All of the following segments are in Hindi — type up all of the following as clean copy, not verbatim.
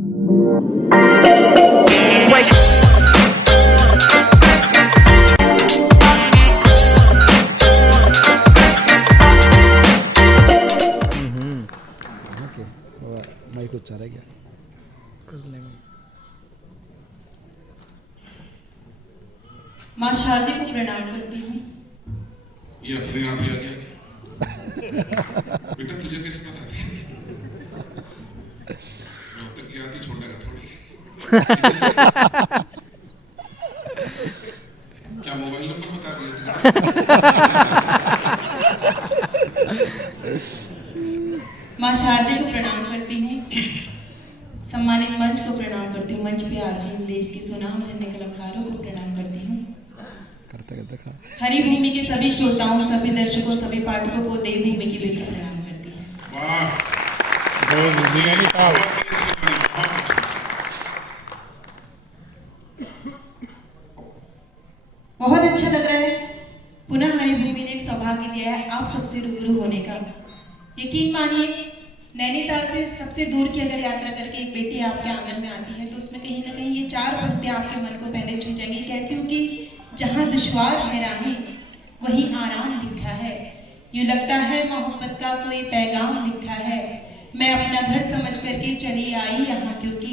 माइक उच्चारा गया कर लेंगे। माँ शारदा को प्रणाम करती हूँ। ये अपने आप ही आ गया। बेटा तुझे कैसे पता? रोहतक की आती छोड़ने का थोड़ी। क्या मोबाइल नंबर बता दिया? माँ शारदा को प्रणाम करती हूँ। सम्मानित मंच को प्रणाम करती हूँ। मंच पे आसीन देश के सुनाम धन्य कलाकारों को प्रणाम करती हूँ। हरि भूमि के सभी श्रोताओं, सभी दर्शकों, सभी पाठकों को देवभूमि की बेटी प्रणाम करती है। बहुत अच्छा लग रहा है। पुनः हरि भूमि ने एक सौभाग्य दिया है आप सबसे रूबरू होने का। यकीन मानिए, नैनीताल से सबसे दूर की अगर यात्रा करके एक बेटी आपके आंगन में आती है तो उसमें कहीं ना कहीं ये 4 पंक्तियां आपके मन को पहले छू जाएंगी। कहती हूँ कि जहाँ दुश्वार है राहें वहीं आराम लिखा है। यूँ लगता है मोहब्बत का कोई पैगाम लिखा है। मैं अपना घर समझ करके चली आई यहाँ, क्योंकि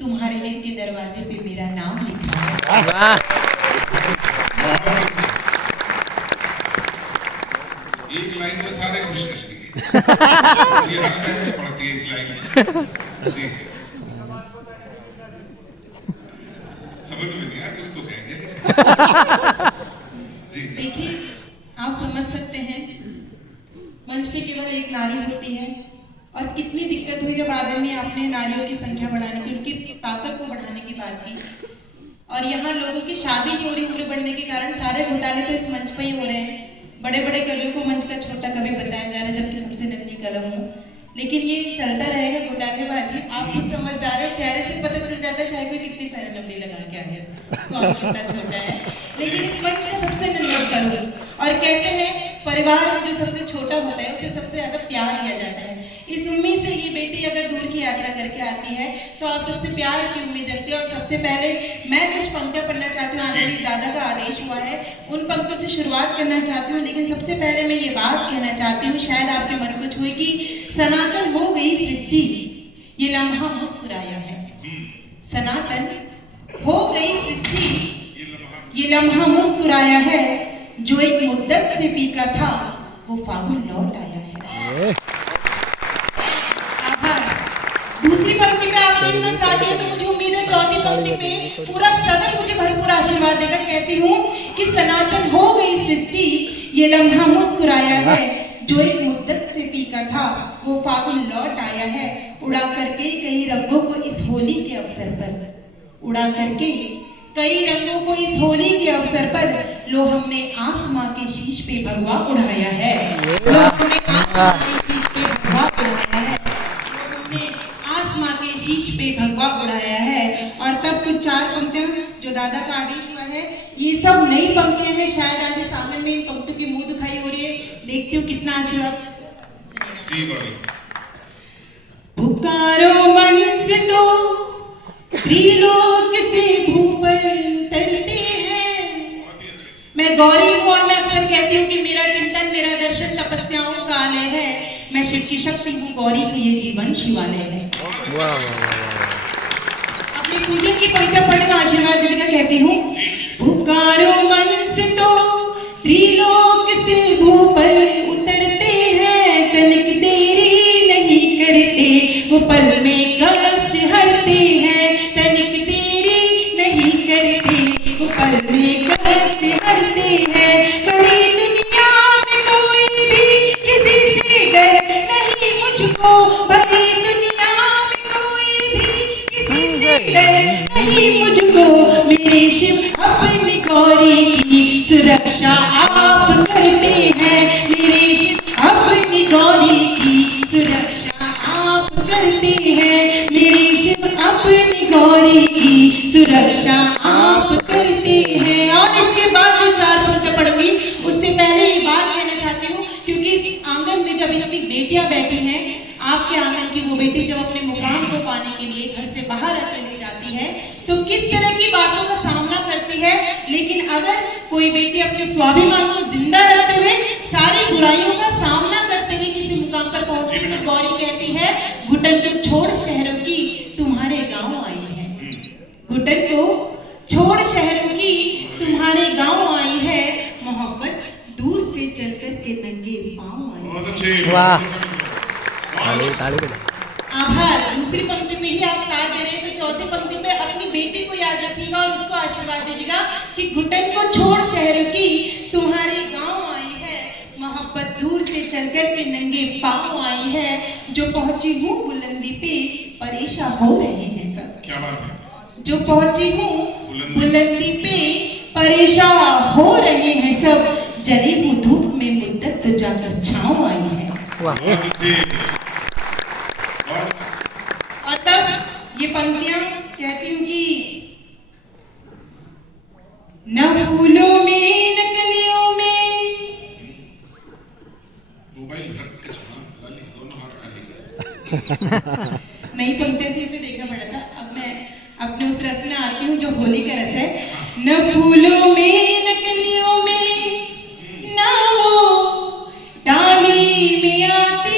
तुम्हारे दिल के दरवाजे पे मेरा नाम लिखा है। एक लाइन में सारे खुश कर दिए। ये हर साइड में पड़ती है इस लाइन। जी समझ में नहीं आया, कुछ तो कहेंगे। जी देखिए, आप समझ सकते हैं मंच पे केवल एक नारी होती है और कितनी दिक्कत हुई जब आदरणीय आपने नारियों की संख्या बढ़ाने की, उनकी ताकत को बढ़ाने की बात की। और यहाँ लोगों की शादी हो रही, उम्र बढ़ने के कारण सारे घोटाले तो इस मंच पे ही हो रहे हैं। बड़े बड़े कवियों को मंच का छोटा कवि बताया जा रहा है, जबकि सबसे नन्ही कलम हो। लेकिन ये चलता रहेगा घोटालेबाजी। आप कुछ समझदार है, चेहरे से पता चल जाता है, चाहे कोई कितनी फेयर लवली लगा के आ जाए कौन कितना छोटा है। लेकिन इस मंच का सबसे नन्हा स्वरूप, और कहते हैं परिवार में जो सबसे छोटा होता है उसे सबसे ज्यादा प्यार दिया जाता है। इस उम्मीद से ये बेटी अगर दूर की यात्रा करके आती है तो आप सबसे प्यार की उम्मीद रखती है। और सबसे पहले मैं कुछ पंक्तियां पढ़ना चाहती हूँ। आदरणीय दादा का आदेश हुआ है, उन पंक्तियों से शुरुआत करना चाहती हूँ। लेकिन सबसे पहले मैं ये बात कहना चाहती हूँ, शायद आपके मन को छुए कि सनातन हो गई सृष्टि, ये लम्हा मुस्कुराया है। सनातन हो गई सृष्टि, ये लम्हा मुस्कुराया है। जो एक मुद्दत से फीका था वो फागुन लौट आया है। आभार। दूसरी पंक्ति पे आपने इतना साथ दिया तो मुझे उम्मीद है चौथी पंक्ति पे पूरा सदन मुझे भरपूर आशीर्वाद देगा। कहती हूँ कि सनातन हो गई सृष्टि, ये लम्हा मुस्कुराया है। जो एक मुद्दत से फीका था वो फागुन लौट आया है। उड़ा करके कई रंगों को इस होली के अवसर पर, उड़ा करके कई रंगों को इस होली के अवसर पर, लो हमने आसमां के शीश पे भगवा उड़ाया है। लो हमने आसमां के शीश पे भगवा उड़ाया है। लो हमने आसमां के शीश पे भगवा उड़ाया है। और तब कुछ 4 पंक्तियां जो दादा का आदेश हुआ है, ये सब नई पंक्तियां हैं। शायद आज इस आंगन में इन पंक्तियों की मुंह दुखाई हो रही है। देखती हूँ कितना आशीर्वाद। पुकारो मन से तो त्रिलोक से भूपर उतरते हैं। मैं गौरी हूँ और मैं अक्सर कहती हूँ कि मेरा चिंतन, मेरा दर्शन तपस्याओं का आलय है। मैं शिव की शक्ति हूँ, गौरी हूँ, ये जीवन शिवालय है। अपने पूजन की पंक्तियां पढ़ने में आशीर्वाद दीजिएगा। कहती हूँ पुकारो मन से तो त्रिलोक से भूपर उतरते हैं। तनिक देरी नहीं करते वो पल में कष्ट हरते हैं। तनिक देरी नहीं करते वो पल में कष्ट हरते हैं। बड़ी दुनिया में कोई भी किसी से डर नहीं मुझको। बड़ी दुनिया में कोई भी किसी से डर नहीं मुझको। मेरे शिव अपनी गौरी की सुरक्षा आप करते हैं। मेरे शिव अपनी गौरी की सुरक्षा आप करते हैं। मेरे शिव अपनी गौरी की सुरक्षा आप करते हैं। और इसके बाद जो 4 पंक्तियां पढ़ूंगी उससे पहले ये बात कहना चाहती हूँ, क्योंकि इस आंगन में जब इतनी बेटियां बैठी हैं, आप आपके आंगन की वो बेटी जब अपने मुकाम को पाने के लिए घर से बाहर अकेले जाती है तो किस तरह की बातों का सामना करती है। लेकिन अगर कोई बेटी अपने स्वाभिमान को जिंदा रखते हुए सारी बुराइयों का सामना करते हुए किसी मुकाम पर पहुंचती है तो गौरी कहती है घुटन को छोड़ शहरों की तुम्हारे गांव आई है। घुटन को छोड़ शहरों की तुम्हारे गांव आई है, मोहब्बत दूर से चलकर के नंगे पांव आई है। बहुत अच्छे। वाह। बहुत ताली बजा। आभार। दूसरी पंक्ति में ही आप साथ दे रहे हैं तो चौथी पंक्ति पे अपनी बेटी को याद रखिएगा और उसको आशीर्वाद दीजिएगा कि घुटन को छोड़ शहरों की तुम्हारे गांव आई है, मोहब्बत दूर से चलकर के नंगे पांव आई है, जो पहुंची हूँ बुलंदी पे परेशान हो रहे हैं सब। क्या बात है। जो पहुंची हूँ बुलंदी पे परेशान हो रहे हैं सब, जली हूँ धूप में मुद्दत तो जाकर छाँव आई है। बहुत अच्छे। और तब ये पंक्तियां कहती हूँ कि न फूलों में न कलियों में। मोबाइल रख के सुना लाली, दोनों हाथ खाली कर। नई पंक्तियां थी इसलिए देखना पड़ा था। अब मैं अपने उस रस में आती हूँ जो होली का रस है। न फूलों में न कलियों में, न वो डाली में आती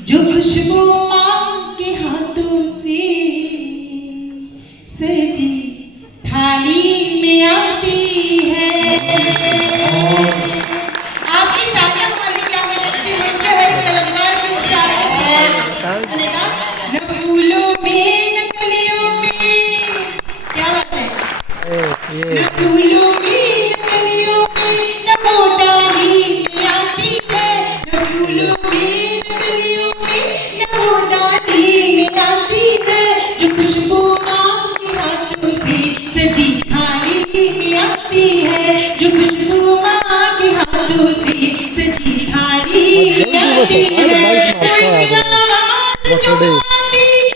जो खुशबू माँ के हाथों से सजी थाली में आती है। आपकी तालियां हमारे क्या करती है कि हर एक कलाकार के उच्चारण से बनेगा। न फूलों में न कलियों में, क्या बात है। न फूलों में न कलियों में, न वो डाली में आती है। न फूलों में न कलियों में आती है, जो खुशबू माँ के हाथों से सजी थाली में आती है, जो खुशबू माँ के हाथों से सजी थाली में आती है।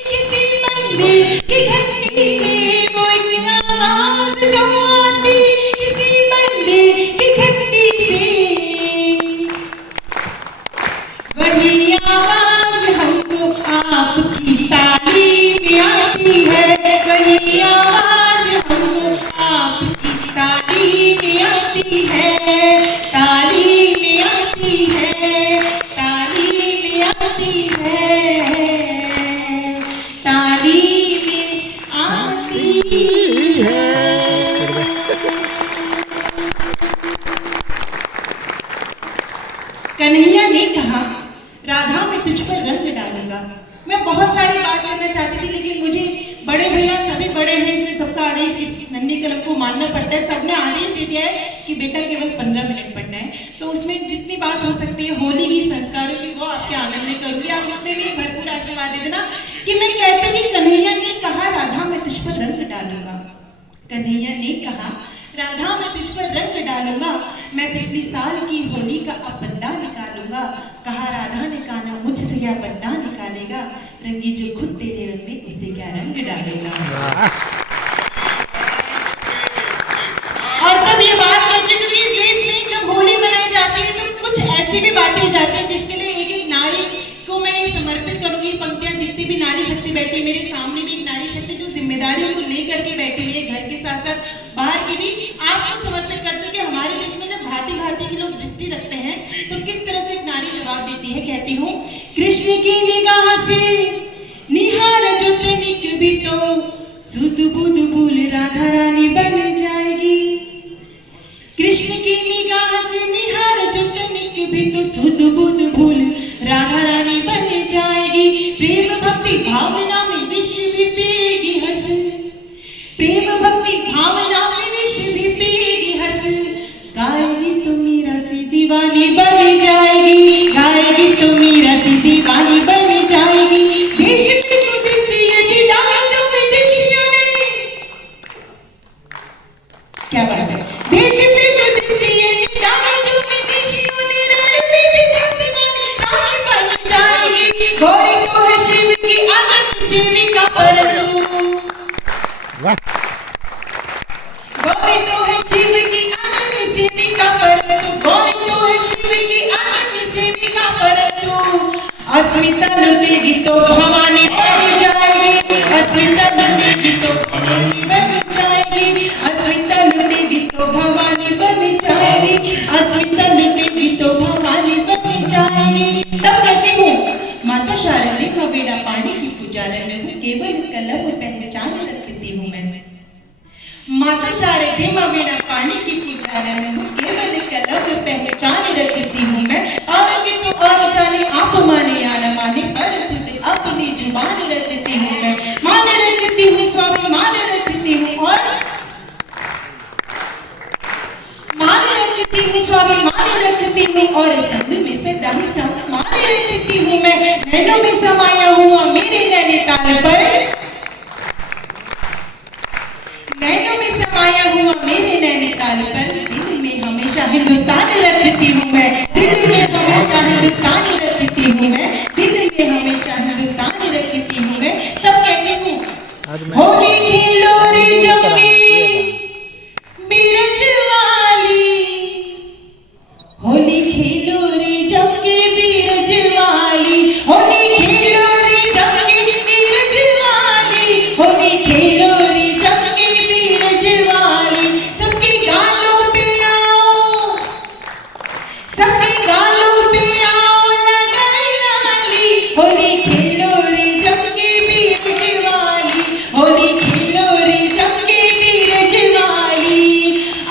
किसी मंदिर की घंटी से वो एक आवाज जो आती, किसी मंदिर की घंटी से वही आवाज हमको आपकी ताली में आती है। वही आवाज हमको आपकी ताली में आती है, ताली में आती है, ताली में आती है, ताली में आती है। कन्हैया ने कहा राधा मैं तुझ पर रंग डालूंगा। मैं बहुत सारी बात करना चाहती थी लेकिन मुझे बड़े भैया सभी बड़े हैं इसलिए सबका आदेश इस नन्ही कलम को मानना पड़ता है। सबने आदेश दे दिया है कि बेटा केवल 15 मिनट पढ़ना है, तो उसमें जितनी बात हो सकती है होली की संस्कारों की वो आपके आंगन में करूंगी। आप अपने लिए भरपूर आशीर्वाद दे देना कि मैं कहती हूँ कि कन्हैया ने कहा राधा मैं तुझ पर रंग डालूंगा। कन्हैया ने कहा राधा मैं तुझ पर रंग डालूंगा, मैं पिछली साल की होली का अब बदला निकालूंगा। कहा राधा ने कान्हा मुझसे क्या बदला निकालेगा, रंगी जो खुद तेरे रंग में उसे क्या रंग डालेगा। और तब ये बात कहती हूँ क्योंकि इस देश में जब होली मनाई जाती है तो कुछ ऐसी भी बातें हो जाती है जिसके लिए एक एक नारी को मैं समर्पित करूंगी। पंक्तियां जितनी भी नारी शक्ति बैठी मेरे सामने भी एक नारी शक्ति जो जिम्मेदारियों को लेकर के बैठी हुई है, घर के साथ साथ बाहर की भी, आपको समर्पित करती हूँ कि हमारे देश में जब भांति भांति के लोग दृष्टि रखते हैं तो किस तरह से एक नारी जवाब देती है। कहती हूँ कृष्ण की निगाह से निहार जो तनिक भी तो सुध बुध भूल राधा रानी बन जाएगी। कृष्ण की निगाह से निहार जो तनिक भी तो सुध बुध भूल राधा रानी बन जाएगी। प्रेम भक्ति भावना में विश्व भी पिएगी हंस, प्रेम भक्ति भावना में विश्व भी पिएगी हंस। गाएगी तो मीरा सी दीवानी बन जाएगी, गाएगी तो मीरा सी दीवानी बन जाएगी। देश पे को दृष्टि यदि डाला जो विदेशियों ने, क्या बात है। देश पे को दृष्टि यदि डाला जो विदेशियों ने, रण पे भी झांसी मानी रानी बन जाएगी। गौरी तो है शिव की आनंद सेविका परंतु, गौरी तो है शिव की आनंद सेविका परंतु, गौरी तो है शिव की आनंद सेविका तू अस्मिता लुटेगी तो भवानी बन जाएगी, अस्मिता लुटेगी तो भवानी बन जाएगी, अस्मिता लुटेगी तो भवानी बन जाएगी, अस्मिता लुटेगी तो भवानी बन जाएगी। तब कहती हूँ माता शारदे माँ बेड़ा पानी की पुजारन हूँ, केवल कलम पहचान रखती हूँ मैं। माता शारदे माँ बेड़ा पानी की पुजारन हूँ, केवल कलम पहचान रखती हूँ मैं। और कि तो और जाने आप माने या न माने, पर खुद अपनी जुबान रखती हूँ मैं। मान रखती हूँ स्वामी मान रखती हूँ, और मान रखती हूँ स्वामी मान रखती हूँ, और संग में से दम सम मान रखती हूँ मैं। नैनों में समाया हुआ मेरे नैनीताल पर, नैनों में समाया हुआ मेरे नैनीताल पर, दिल में हमेशा हिंदुस्तान रखती हूँ मैं, दिल में हमेशा हिंदुस्तान रखती हूँ मैं, दिल में हमेशा हिंदुस्तान रखती हूँ मैं। तब कहती हूँ होली खेलो रे जमके बीरज वाली, होली खेलो रे जमके बीरज वाली, होली खेलो रे जमके बीरज वाली, होली खेलो रे जमके बीरज वाली। सबके गालों पे आओ, सबके गालों पे आओ लगाई लाली, होली खेलो रे जमके बीरज वाली, होली खेलो रे जमके बीरज वाली।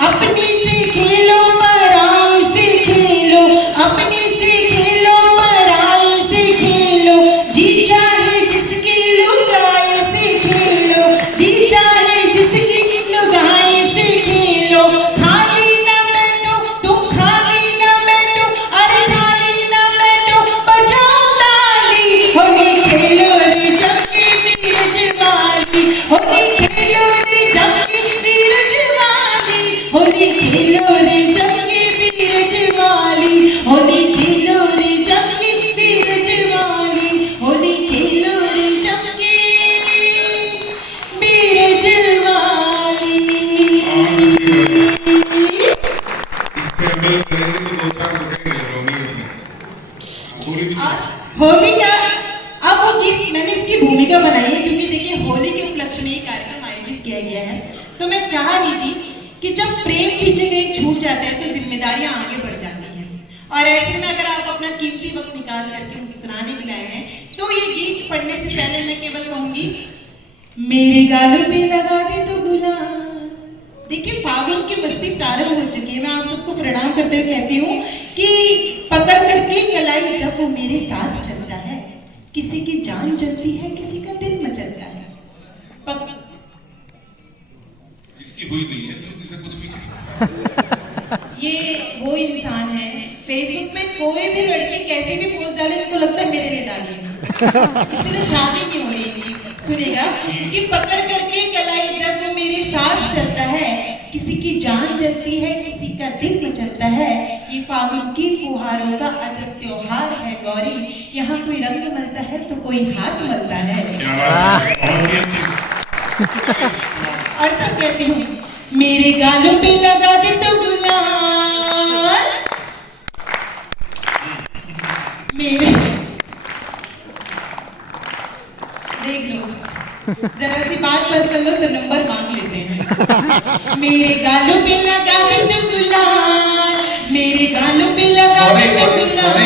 अपनी से खेलो पराई से खेलो, अपनी से खेलो पराई से खेलो, जी चाहे जिसकी लुगाई से खेलो, जी चाहे जिसकी लुगाई से खेलो। खाली न बैठो तुम खाली न बैठो, अरे खाली न बैठो बजाओ ताली, होली खेलो रे जमके बीरज वाली, होली खेलो रे जमके बीरज वाली, होली खेलो रे जमके बीरज वाली, होली खेलो रे जमके बीरज वाली, होली खेलो रे जमके बीरज वाली। इसके अंदर करेंगे तो दो चार रुपए मिल रहे होली भी होली का अब वो गीत मैंने इसकी भूमिका बनाई है, क्योंकि देखिए होली के उपलक्ष्य में ये कार्यक्रम आयोजित किया गया है। तो मैं चाह रही थी कि जब प्रेम पीछे कहीं छूट जाता है तो जिम्मेदारियां आगे बढ़ जाती हैं, और ऐसे में अगर आप अपना कीमती वक्त निकाल करके मुस्कुराने के लाए हैं, तो ये गीत पढ़ने से पहले मैं केवल कहूंगी मेरे गालों पे लगा दे तो गुलाल। देखिए फागुन की मस्ती प्रारंभ हो चुकी है। मैं आप सबको प्रणाम करते हुए कहती हूँ कि पकड़ करके कलाई जब वो मेरे साथ चलता है, किसी की जान जलती है, किसी का दिल मचलता है। इसकी हुई नहीं है तो इसे कुछ भी नहीं। ये वो इंसान है, फेसबुक पे कोई भी लड़की कैसी भी पोस्ट डाले इनको लगता है मेरे लिए डाली है, इसलिए शादी नहीं हो रही इनकी। सुनेगा कि पकड़ करके कलाई जब वो मेरे साथ चलता है, किसी की जान जलती है, किसी का दिल मचलता है। ये फागुन की फुहारों का अजब त्योहार है गौरी, यहाँ कोई रंग मलता है तो कोई हाथ मलता है। क्या बात है, बहुत ही अच्छी। और तब कहती हूँ मेरे गालों पे लगा दे तो गुलाल, मेरे देख लो जरा सी बात पर कर लो तो नंबर मांग लेते हैं। मेरे गालों पे लगा दे तो गुलाल, मेरे गालों पे लगा दे तो गुलाल।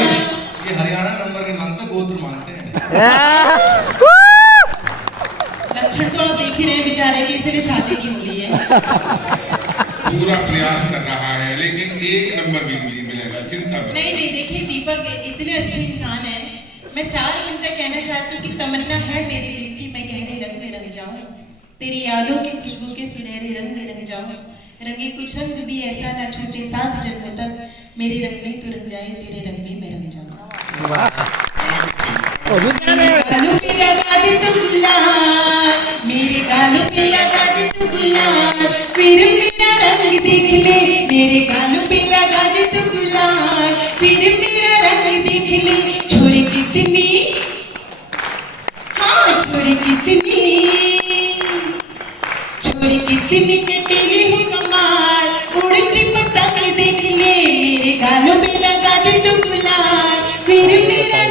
ये हरियाणा नंबर नहीं मांगते, गोत्र मांगते हैं। लक्षण तो आप देख ही रहे हैं बेचारे की, इसलिए शादी नहीं हो रही है। पूरा प्रयास कर रहा है लेकिन एक नंबर भी नहीं मिलेगा, चिंता मत। नहीं नहीं, देखिए दीपक इतने अच्छे इंसान हैं। मैं 4 मिनट तक कहना चाहती हूँ कि तमन्ना है मेरे दिल की, मैं गहरे रंग में रंग जाऊं, तेरी यादों की खुशबू के सुनहरे रंग में रंग जाऊं। रंगे कुछ रंग भी ऐसा ना छूटे 7 जन्मों तक, मेरे रंग में तू रंग जाए, तेरे रंग में मैं रंग जाऊं। गालों पे लगा दे तो गुलाल, मेरे गालों पे लगा दे तो गुलाल, फिर मेरा रंग देख ले। मेरे गालों पे लगा दे तो गुलाल, फिर मेरा रंग देख ले। छोरी कितनी, हाँ छोरी कितनी, छोरी कितनी कटीली हो कमाल, उड़ती पतंग देख ले। मेरे गालों पे लगा दे तो गुलाल, फिर मेरा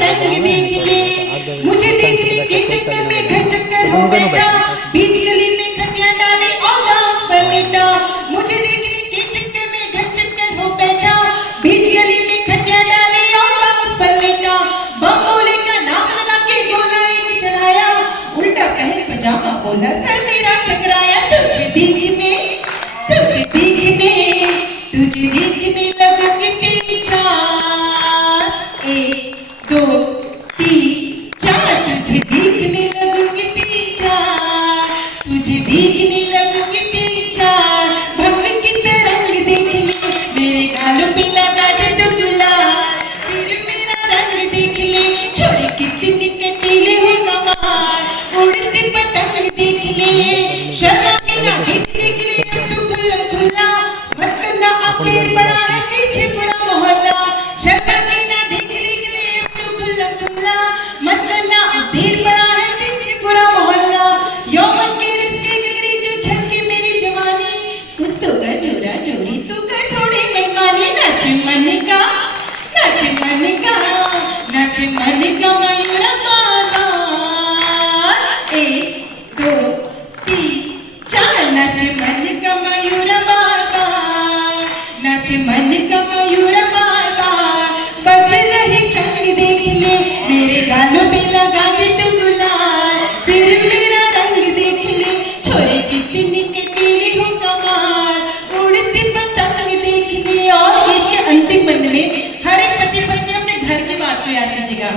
को याद कीजिएगा।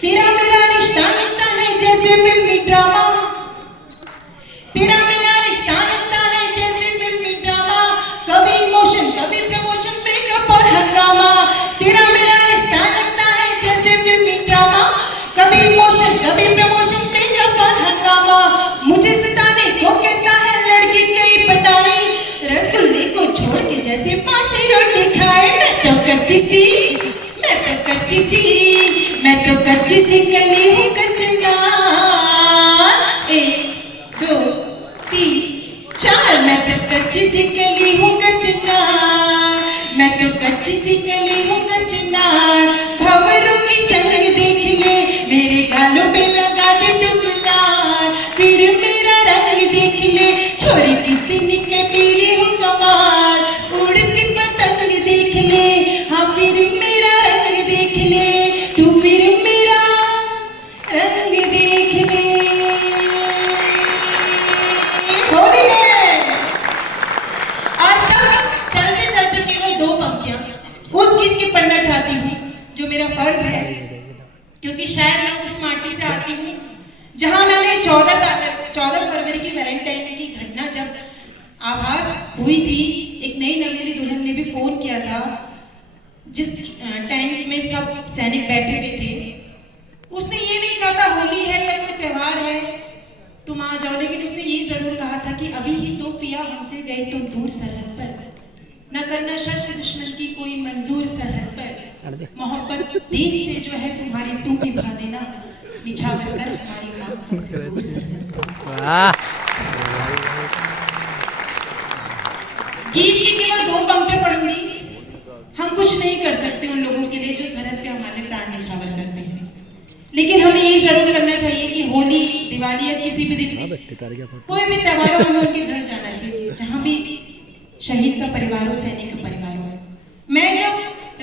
तेरा मेरा रिश्ता लगता है जैसे फिल्मी ड्रामा, तेरा मेरा रिश्ता लगता है जैसे फिल्मी ड्रामा, कभी इमोशन कभी प्रमोशन, ब्रेकअप और हंगामा। तेरा मेरा रिश्ता लगता है जैसे फिल्मी ड्रामा, कभी इमोशन कभी प्रमोशन, ब्रेकअप और हंगामा। मुझे सताने को कहता है लड़की कई पटाई, रसगुल्ले को छोड़ के जैसे फांसी रोटी खाए। मैं तो कच्ची सी, मैं तो कच्ची सी, मैं तो कच्ची सी कली हूँ कचनार। 1 2 3 4, मैं तो कच्ची सी कली हूँ कचनार, मैं तो कच्ची सी कली हूँ कचनार। भंवरों की चमक देख ले, मेरे गालों पे लगा दे तू गुलाल, फिर मेरा रंग देख ले, छोरी कितनी कटीली हूँ कमाल। उड़ती पतंग देख ले, हाँ फिर मेरा रंग देख ले, तू फिर मेरा रंग देख ले। होली है। और तब चलते चलते केवल 2 पंक्तियां उस गीत की पढ़ना चाहती हूँ जो मेरा फर्ज है, क्योंकि शायद मैं उस माटी से आती हूँ जहां मैंने 14 फरवरी की वैलेंटाइन की घटना जब आभास हुई थी, एक नई नवेली दुल्हन ने भी फोन किया था, जिस टैंक में सब सैनिक बैठे हुए थे। उसने ये नहीं कहा था होली है या कोई त्योहार है तुम आ जाओ, लेकिन उसने ये जरूर कहा था कि अभी ही तो पिया हमसे गए तुम दूर सरहद पर, न करना शर्त दुश्मन की कोई मंजूर सरहद पर, मोहब्बत देश से जो है तुम्हारी तुम निभा देना, निछावर कर हमारी मांग की सिंदूर सरहद पर। गीत की केवल 2 पंक्तियां पढ़ूंगी। हम कुछ नहीं कर सकते उन लोगों के लिए जो सरहद पे हमारे प्राण निछावर करते हैं, लेकिन हमें ये जरूर करना चाहिए कि होली दिवाली या किसी भी दिन कोई भी त्योहार हो, हमें उनके घर जाना चाहिए जहां भी शहीद का परिवार हो, सैनिक का परिवार हो। मैं जब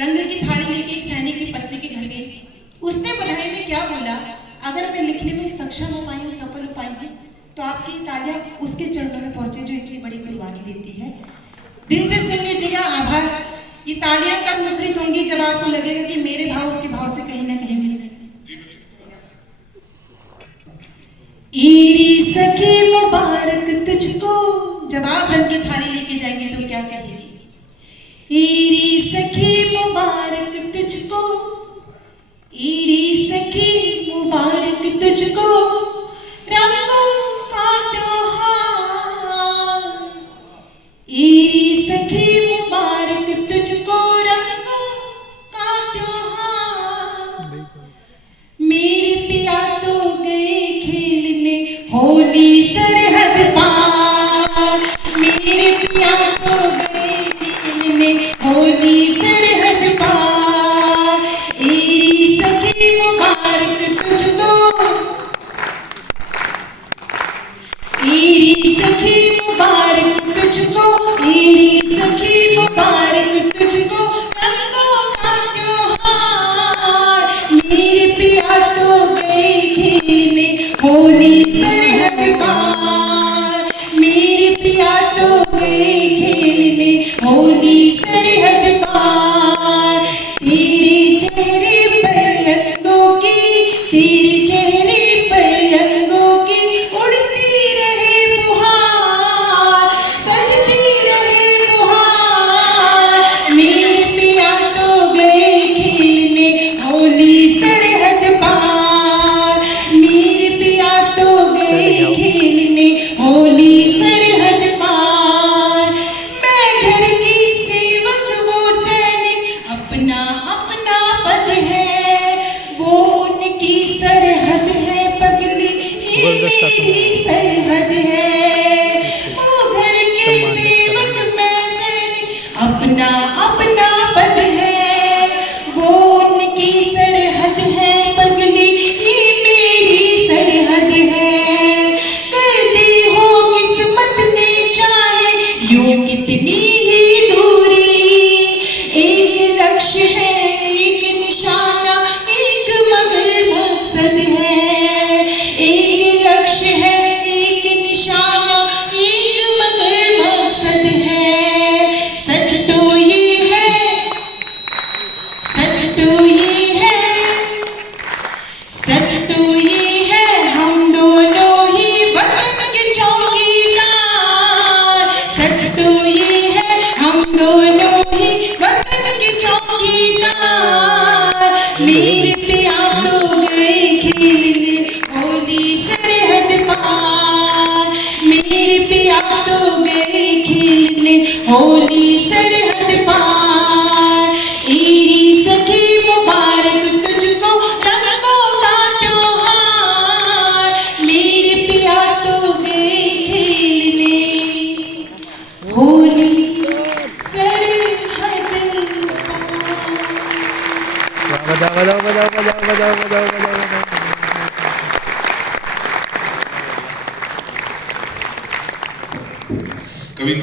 रंग की थाली लेके एक सैनिक की पत्नी के घर गई, उसने बधाई में क्या बोला, अगर मैं लिखने में सक्षम हो पाई हूँ, सफल हो पाई हूँ, तो आपकी तालियां उसके चरणों में पहुंचे जो इतनी बड़ी कुर्बानी देती है। दिल से सुन लीजिएगा, आभार। ये तालियां तब मुखरित होंगी जब आपको लगेगा कि मेरे भाव उसके भाव से कहीं ना कहीं मिल रहे हैं। ईरी सखी मुबारक तुझको, जब आप रंग की थाली लेके जाएंगे तो क्या कहेगी, ईरी सखी मुबारक तुझको, ईरी सखी मुबारक तुझको, रंगों का त्योहार, ईरी सखी मुबारक तुझको, रंगों का त्योहार। मेरे पिया तो गए खेलने होली सरहद पार, मेरे पिया तो गए खेलने होली सरहद पार, ईरी सखी मुबारक तुझको, ईरी सखी मुबारक तुझको, ईरी सखी मुबारक तुझको, रंगों का त्योहार। मेरे पिया तो गए खेलने होली सरहद पार, मेरे पिया तो गए खेलने होली सरहद पार। तेरे चेहरे पर रंगों की, तेरे चेहरे पर रंगों की उड़ती रहे फुहार, सजती रहे फुहार। मेरे पिया तो गए खेलने होली सरहद पार, मेरे पिया तो गए खेलने होली सरहद पार। मैं घर की सेवक वो सैनिक, अपना अपना पद है, वो उनकी सरहद है पगली, ये मेरी सरहद है। वो घर के सेवक मैं सैनिक, अपना अपना पद है, वो उनकी सरहद है पगली, ये मेरी सरहद है। कर दी हो किस्मत ने चाहे यूं कितनी ही दूरी, एक लक्ष्य है, एक निशाना, एक मगर मकसद है, एक लक्ष्य है, एक निशाना, होली सरहद पार। बजाओ बजाओ बजाओ बजाओ बजाओ बजाओ बजाओ बजाओ। कविता